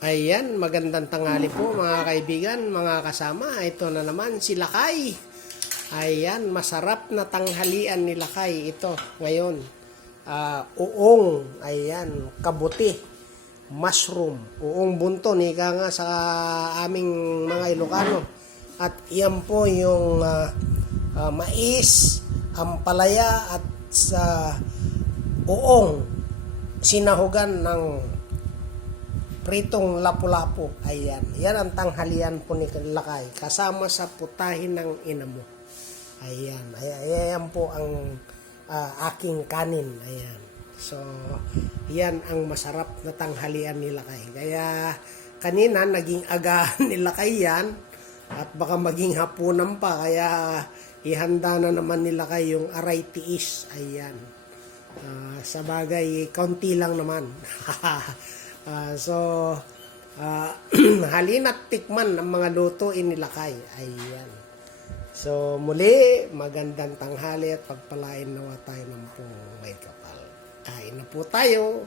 Ayan, magandang tangali po mga kaibigan, mga kasama. Ito na naman si Lakay. Ayan, masarap na tanghalian ni Lakay ito ngayon. Ah, uong, ayan, kabuti, mushroom, uong bunto, ika nga sa aming mga Ilocano. At iyan po yung ah, ah, mais, ampalaya at sa uong sinahugan ng pritong lapu-lapu. Ayan. Yan ang tanghalian po ni Lakay. Kasama sa putahin ng inamo. Ayan. Ayan, ayan po ang ah, aking kanin. Ayan. So, yan ang masarap na tanghalian ni Lakay. Kaya, kanina naging agahan ni Lakay yan. At baka maging hapunan pa. Kaya, ihanda na naman ni Lakay yung aray tiis. Ayan. Ah, sa bagay, konti lang naman. Ah, so, ah, halina't tikman ang mga lutuin ni Lakay. Ayan. So, muli, magandang tanghali at pagpalain nawa tayo ng pong may kapal. Kain na po tayo.